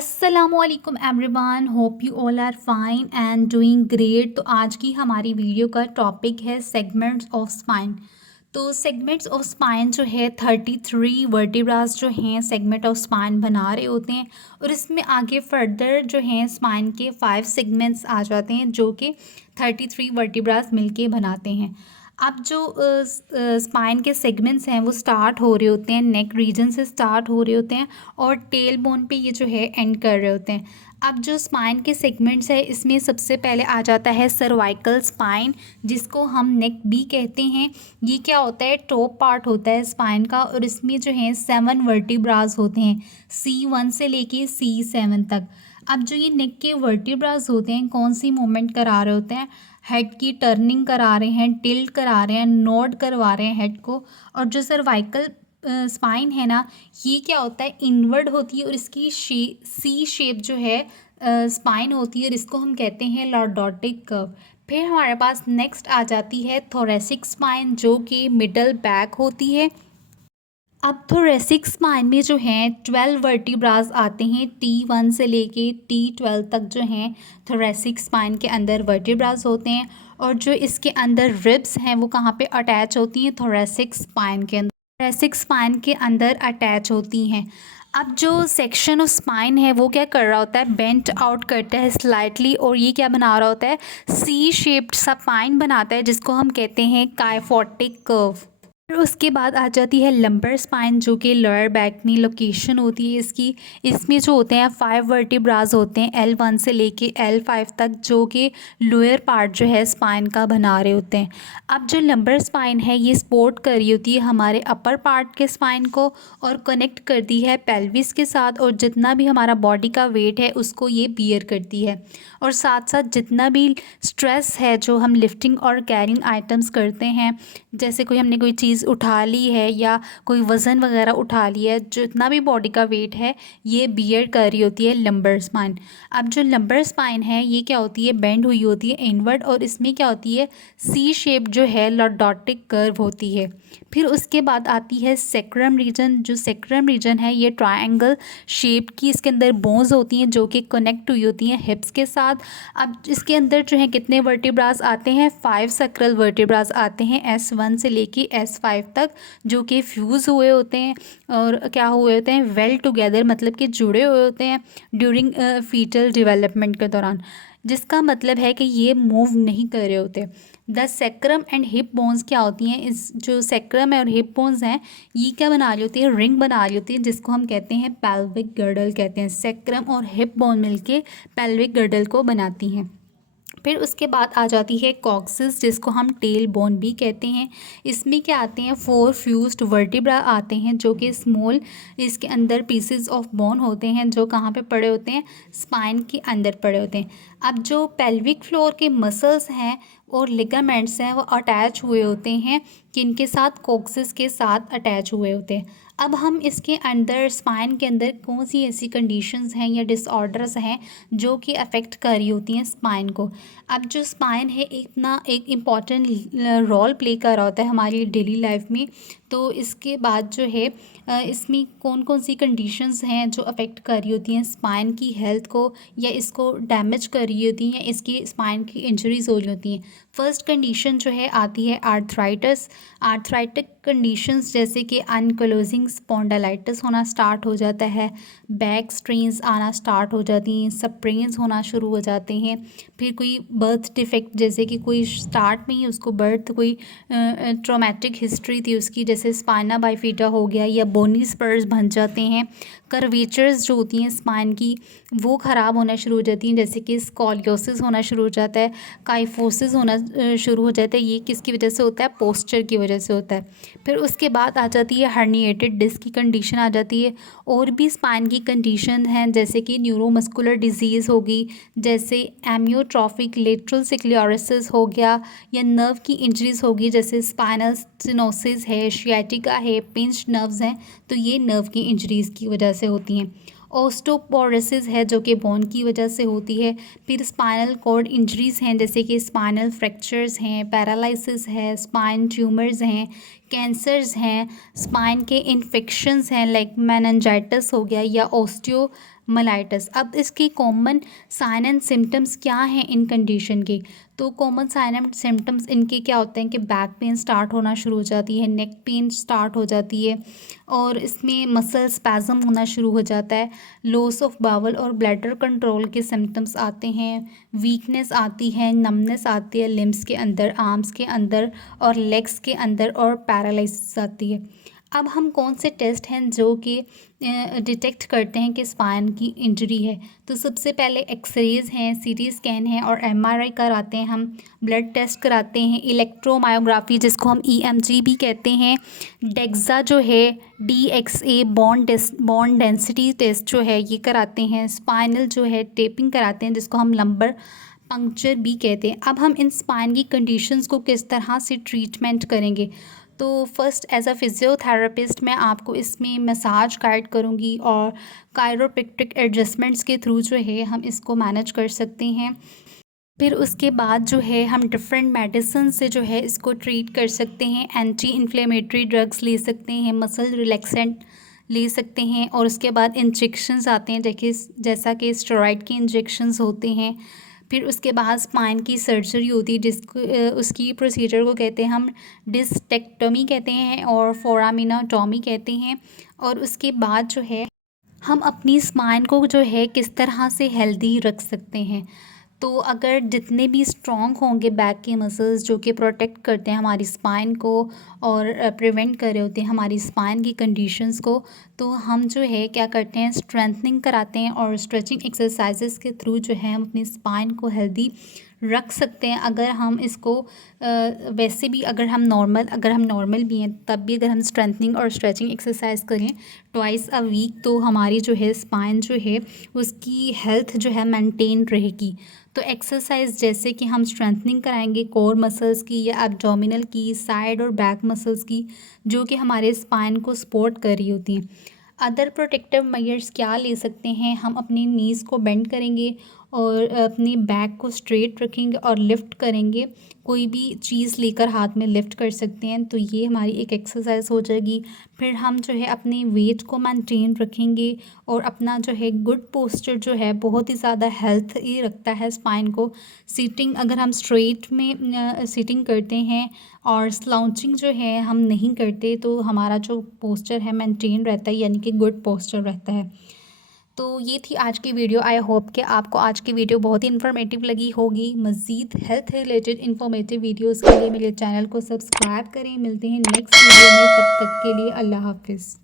अस्सलामुअलैकुम everyone, hope you all are fine and doing great. तो आज की हमारी वीडियो का टॉपिक है सेगमेंट्स ऑफ स्पाइन। तो सेगमेंट्स ऑफ स्पाइन जो है 33 वर्टिब्रास जो हैं सेगमेंट ऑफ स्पाइन बना रहे होते हैं, और इसमें आगे फर्दर जो हैं स्पाइन के 5 सेगमेंट्स आ जाते हैं जो कि 33 वर्टिब्रास मिलके बनाते हैं। अब जो स्पाइन के सेगमेंट्स हैं वो स्टार्ट हो रहे होते हैं, नेक रीजन से स्टार्ट हो रहे होते हैं और टेल बोन पे ये जो है एंड कर रहे होते हैं। अब जो स्पाइन के सेगमेंट्स है इसमें सबसे पहले आ जाता है सर्वाइकल स्पाइन, जिसको हम नेक भी कहते हैं। ये क्या होता है, टॉप पार्ट होता है स्पाइन का, और इसमें जो है 7 वर्टिब्रास होते हैं, C1 से लेके C7 तक। अब जो ये नेक के वर्टिब्रास होते हैं कौन सी मूवमेंट करा रहे होते हैं, हेड की टर्निंग करा रहे हैं, टिल्ट करा रहे हैं, नोड करवा रहे हैं हेड को। और जो सर्वाइकल स्पाइन है ना, ये क्या होता है, इनवर्ड होती है और इसकी सी शेप जो है स्पाइन होती है, और इसको हम कहते हैं लॉर्डोटिक कर्व। फिर हमारे पास नेक्स्ट आ जाती है थोरेसिक स्पाइन, जो कि मिडल बैक होती है। अब थोरेसिक स्पाइन में जो हैं 12 वर्टिब्रास आते हैं, T1 से लेके T12 तक जो हैं थोरेसिक स्पाइन के अंदर वर्टिब्रास होते हैं। और जो इसके अंदर रिब्स हैं वो कहाँ पे अटैच होती हैं, थोरेसिक स्पाइन के अंदर, थोरेसिक स्पाइन के अंदर अटैच होती हैं। अब जो सेक्शन ऑफ स्पाइन है वो क्या कर रहा होता है, बेंट आउट करता है स्लाइटली, और ये क्या बना रहा होता है, सी शेप्ड स्पाइन बनाता है, जिसको हम कहते हैं काइफोटिक कर्व। फिर उसके बाद आ जाती है लंबर स्पाइन, जो कि लोअर बैक में लोकेशन होती है इसकी। इसमें जो होते हैं 5 वर्टिब्रास होते हैं, L1 से लेके L5 तक, जो कि लोअर पार्ट जो है स्पाइन का बना रहे होते हैं। अब जो लंबर स्पाइन है ये सपोर्ट कर रही होती है हमारे अपर पार्ट के स्पाइन को, और कनेक्ट करती है पेल्विस के साथ, और जितना भी हमारा बॉडी का वेट है उसको ये बियर करती है। और साथ साथ जितना भी स्ट्रेस है जो हम लिफ्टिंग और कैरिंग आइटम्स करते हैं, जैसे कोई हमने कोई चीज़ उठा ली है या कोई वज़न वगैरह उठा लिया है, जितना भी बॉडी का वेट है ये बियर कर रही होती है लंबर स्पाइन। अब जो लंबर स्पाइन है ये क्या होती है, बेंड हुई होती है इनवर्ड, और इसमें क्या होती है, सी शेप जो है लॉर्डोटिक कर्व होती है। फिर उसके बाद आती है सेक्रम रीजन। जो सेक्रम रीजन है ये ट्रायंगल शेप की, इसके अंदर बोन्स होती हैं जो कि कनेक्ट हुई होती हैं हिप्स के साथ। अब इसके अंदर जो है कितने वर्टिब्रास आते हैं, 5 सैक्रल वर्टिब्रास आते हैं, S1 से लेके S5 तक, जो कि फ्यूज़ हुए होते हैं और क्या हुए होते हैं, वेल टुगेदर, मतलब कि जुड़े हुए होते हैं ड्यूरिंग फीटल डेवलपमेंट के दौरान, जिसका मतलब है कि ये मूव नहीं कर रहे होते। The sacrum and hip bones क्या होती हैं, इस जो सेक्रम है और हिप बोन्स हैं ये क्या बना रही होती है, रिंग बना रही होती है, जिसको हम कहते हैं पेल्विक गर्डल कहते हैं। सेक्रम और हिप बोन मिलके पेल्विक गर्डल को बनाती हैं। फिर उसके बाद आ जाती है कॉक्सिस, जिसको हम टेल बोन भी कहते हैं। इसमें क्या आते हैं, 4 फ्यूज्ड वर्टिब्रा आते हैं, जो कि स्मॉल, इसके अंदर पीसेस ऑफ बोन होते हैं जो कहाँ पे पड़े होते हैं, स्पाइन के अंदर पड़े होते हैं। अब जो पेल्विक फ्लोर के मसल्स हैं और लिगामेंट्स हैं वो अटैच हुए होते हैं, किनके साथ, कॉक्सिस के साथ अटैच हुए होते हैं। अब हम इसके अंदर स्पाइन के अंदर कौन सी ऐसी कंडीशंस हैं या डिसऑर्डर्स हैं जो कि अफेक्ट कर रही होती हैं स्पाइन को। अब जो स्पाइन है इतना एक इम्पॉर्टेंट रोल प्ले कर रहा होता है हमारी डेली लाइफ में। तो इसके बाद जो है इसमें कौन कौन सी कंडीशंस हैं जो अफेक्ट कर रही होती हैं स्पाइन की हेल्थ को, या इसको डैमेज कर रही होती हैं, या इसकी स्पाइन की इंजरीज हो रही होती हैं। फर्स्ट कंडीशन जो है आती है आर्थराइटिस। आर्थराइटिक कंडीशंस जैसे कि अनक्लोजिंग स्पॉन्डालाइटिस होना स्टार्ट हो जाता है, बैक स्ट्रेन्स आना स्टार्ट हो जाती हैं, स्प्रेन्स होना शुरू हो जाते हैं। फिर कोई बर्थ डिफेक्ट, जैसे कि कोई स्टार्ट में ही उसको बर्थ कोई ट्रॉमेटिक हिस्ट्री थी उसकी, जैसे स्पाइना बाइफिटा हो गया, या बोनी स्पर्स बन जाते हैं। कर्वेचर्स जो होती हैं स्पाइन की वो ख़राब होना शुरू हो जाती हैं, जैसे कि स्कॉलियोसिस होना शुरू हो जाता है, काइफोसिस होना शुरू हो जाता है। ये किसकी वजह से होता है, पोस्चर की वजह से होता है। फिर उसके बाद आ जाती है हर्निएटेड डिस्क की कंडीशन आ जाती है। और भी स्पाइन की कंडीशन हैं जैसे कि न्यूरोमस्कुलर डिजीज़ होगी, जैसे एमियोट्रॉफिक लेटरल स्क्लेरोसिस हो गया, या नर्व की इंजरीज होगी जैसे स्पाइनल स्टेनोसिस है, शियाटिका है, पिंच नर्व्स हैं, तो ये नर्व की इंजरीज़ की वजह से होती हैं। ओस्टोपोरोसिस है जो कि बोन की वजह से होती है। फिर स्पाइनल कॉर्ड इंजरीज़ हैं जैसे कि स्पाइनल फ्रैक्चर्स हैं, पैरालिसिस है, स्पाइन ट्यूमर्स हैं, कैंसर्स हैं, स्पाइन के इन्फेक्शंस हैं लाइक मेनिंजाइटिस हो गया या ऑस्टियोमाइलाइटिस। अब इसके कॉमन साइन एंड सिम्टम्स क्या हैं इन कंडीशन के? तो कॉमन साइन एंड सिम्टम्स इनके क्या होते हैं कि बैक पेन स्टार्ट होना शुरू हो जाती है, नेक पेन स्टार्ट हो जाती है, और इसमें मसल स्पैज़म होना शुरू हो जाता है, लॉस ऑफ बावल और ब्लैडर कंट्रोल के सिम्टम्स आते हैं, वीकनेस आती है, नमनेस आती है लिम्स के अंदर, आर्म्स के अंदर और लेग्स के अंदर, और पैरालिसिस आती है। अब हम कौन से टेस्ट हैं जो कि डिटेक्ट करते हैं कि स्पाइन की इंजरी है? तो सबसे पहले एक्सरेज हैं, सीटी स्कैन है और एमआरआई कराते हैं हम, ब्लड टेस्ट कराते हैं, इलेक्ट्रोमायोग्राफी जिसको हम ईएमजी भी कहते हैं, डेक्सा जो है, डीएक्सए बॉन्ड डेंसिटी टेस्ट जो है ये कराते हैं, स्पाइनल जो है टेपिंग कराते हैं जिसको हम लंबर पंक्चर भी कहते हैं। अब हम इन स्पाइन की कंडीशंस को किस तरह से ट्रीटमेंट करेंगे? तो फर्स्ट एज अ फिज़ियोथेरेपिस्ट मैं आपको इसमें मसाज गाइड करूँगी और कायरोप्रैक्टिक एडजस्टमेंट्स के थ्रू जो है हम इसको मैनेज कर सकते हैं। फिर उसके बाद जो है हम डिफरेंट मेडिसिन से जो है इसको ट्रीट कर सकते हैं, एंटी इन्फ्लेमेटरी ड्रग्स ले सकते हैं, मसल रिलैक्सेंट ले सकते हैं, और उसके बाद इंजेक्शंस आते हैं जैसा कि स्टेरॉइड के इंजेक्शंस होते हैं। फिर उसके बाद स्पाइन की सर्जरी होती है जिसको उसकी प्रोसीजर को कहते हैं हम डिस्टेक्टोमी कहते हैं और फोरामिनाटोमी कहते हैं। और उसके बाद जो है हम अपनी स्पाइन को जो है किस तरह से हेल्दी रख सकते हैं? तो अगर जितने भी स्ट्रॉन्ग होंगे बैक के मसल्स जो कि प्रोटेक्ट करते हैं हमारी स्पाइन को और प्रिवेंट कर रहे होते हैं हमारी स्पाइन की कंडीशंस को, तो हम जो है क्या करते हैं, स्ट्रेंथनिंग कराते हैं और स्ट्रेचिंग एक्सरसाइजेस के थ्रू जो है हम अपनी स्पाइन को हेल्दी रख सकते हैं। अगर हम इसको वैसे भी अगर हम नॉर्मल भी हैं तब भी अगर हम स्ट्रेंथनिंग और स्ट्रेचिंग एक्सरसाइज करें ट्वाइस अ वीक, तो हमारी जो है स्पाइन जो है उसकी हेल्थ जो है मेंटेन रहेगी। तो एक्सरसाइज जैसे कि हम स्ट्रेंथनिंग कराएंगे कोर मसल्स की या एब्डोमिनल की, साइड और बैक मसल्स की, जो कि हमारे स्पाइन को सपोर्ट कर रही होती हैं। अदर प्रोटेक्टिव मेजर्स क्या ले सकते हैं? हम अपनी नीज़ को बेंड करेंगे और अपनी बैक को स्ट्रेट रखेंगे और लिफ्ट करेंगे, कोई भी चीज़ लेकर हाथ में लिफ्ट कर सकते हैं, तो ये हमारी एक एक्सरसाइज हो जाएगी। फिर हम जो है अपने वेट को मेंटेन रखेंगे और अपना जो है गुड पोस्चर जो है बहुत ही ज़्यादा हेल्थ ही रखता है स्पाइन को। सीटिंग अगर हम स्ट्रेट में सीटिंग करते हैं और स्लाउचिंग जो है हम नहीं करते, तो हमारा जो पोस्चर है मेंटेन रहता है, यानी कि गुड पोस्चर रहता है। तो ये थी आज की वीडियो। आई होप कि आपको आज की वीडियो बहुत ही इन्फॉर्मेटिव लगी होगी। मज़ीद हेल्थ रिलेटेड इन्फॉर्मेटिव वीडियोस के लिए मेरे चैनल को सब्सक्राइब करें। मिलते हैं नेक्स्ट वीडियो में, तब तक के लिए अल्लाह हाफिज़।